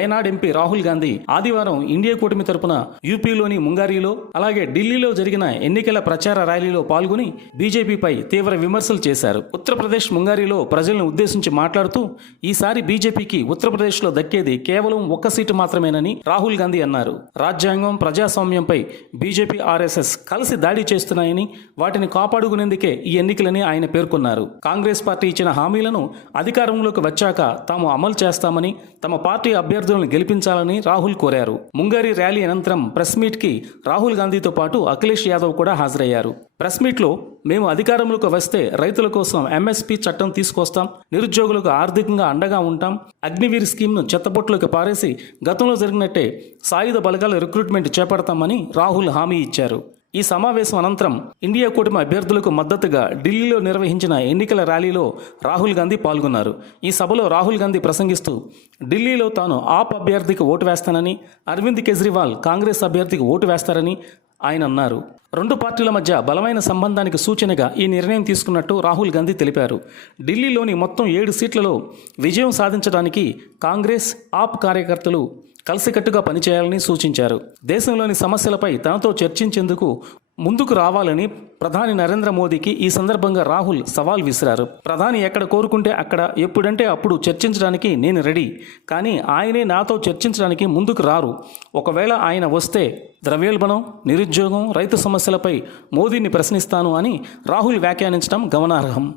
Wayanad MP Rahul Gandhi ఆదివారం India కూటమి తరపున యూపీలోని ముంగారీలో అలాగే ఢిల్లీలో జరిగిన ఎన్నికల ప్రచార ర్యాలీలో పాల్గొని బీజేపీపై తీవ్ర విమర్శలు చేశారు. ఉత్తరప్రదేశ్ ముంగారీలో ప్రజలను ఉద్దేశించి మాట్లాడుతూ ఈసారి బీజేపీకి ఉత్తరప్రదేశ్లో దక్కేది కేవలం ఒక్క సీటు మాత్రమేనని రాహుల్ గాంధీ అన్నారు. రాజ్యాంగం ప్రజాస్వామ్యంపై బీజేపీ ఆర్ఎస్ఎస్ కలిసి దాడి చేస్తున్నాయని వాటిని కాపాడుకునేందుకే ఈ ఎన్నికలని ఆయన పేర్కొన్నారు. కాంగ్రెస్ పార్టీ ఇచ్చిన హామీలను అధికారంలోకి వచ్చాక తాము అమలు చేస్తామని తమ పార్టీ అభ్యర్థులను గెలిపించాలని రాహుల్ కోరారు. ముంగారి ర్యాలీ అనంతరం ప్రెస్ మీట్కి రాహుల్ గాంధీతో పాటు అఖిలేష్ యాదవ్ కూడా హాజరయ్యారు. ప్రెస్ మీట్లో మేము అధికారంలోకి వస్తే రైతుల కోసం ఎంఎస్పీ చట్టం తీసుకొస్తాం నిరుద్యోగులకు ఆర్థికంగా అండగా ఉంటాం అగ్నివీర్ స్కీమ్ను చెత్తబొట్లోకి పారేసి గతంలో జరిగినట్టే సాయుధ బలగాల రిక్రూట్మెంట్ చేపడతామని రాహుల్ హామీ ఇచ్చారు. ఈ సమావేశం అనంతరం ఇండియా కూటమి అభ్యర్థులకు మద్దతుగా ఢిల్లీలో నిర్వహించిన ఎన్నికల ర్యాలీలో రాహుల్ గాంధీ పాల్గొన్నారు. ఈ సభలో రాహుల్ గాంధీ ప్రసంగిస్తూ ఢిల్లీలో తాను ఆప్ అభ్యర్థికి ఓటు వేస్తానని అరవింద్ కేజ్రీవాల్ కాంగ్రెస్ అభ్యర్థికి ఓటు వేస్తారని ఆయన అన్నారు. రెండు పార్టీల మధ్య బలమైన సంబంధానికి సూచనగా ఈ నిర్ణయం తీసుకున్నట్టు రాహుల్ గాంధీ తెలిపారు. ఢిల్లీలోని మొత్తం ఏడు సీట్లలో విజయం సాధించడానికి కాంగ్రెస్ ఆప్ కార్యకర్తలు కలిసికట్టుగా పనిచేయాలని సూచించారు. దేశంలోని సమస్యలపై తనతో చర్చించేందుకు ముందుకు రావాలని ప్రధాని నరేంద్ర మోదీకి ఈ సందర్భంగా రాహుల్ సవాల్ విసిరారు. ప్రధాని ఎక్కడ కోరుకుంటే అక్కడ ఎప్పుడంటే అప్పుడు చర్చించడానికి నేను రెడీ. కానీ ఆయనే నాతో చర్చించడానికి ముందుకు రారు. ఒకవేళ ఆయన వస్తే ద్రవ్యోల్బణం నిరుద్యోగం రైతు సమస్యలపై మోదీని ప్రశ్నిస్తాను అని రాహుల్ వ్యాఖ్యానించడం గమనార్హం.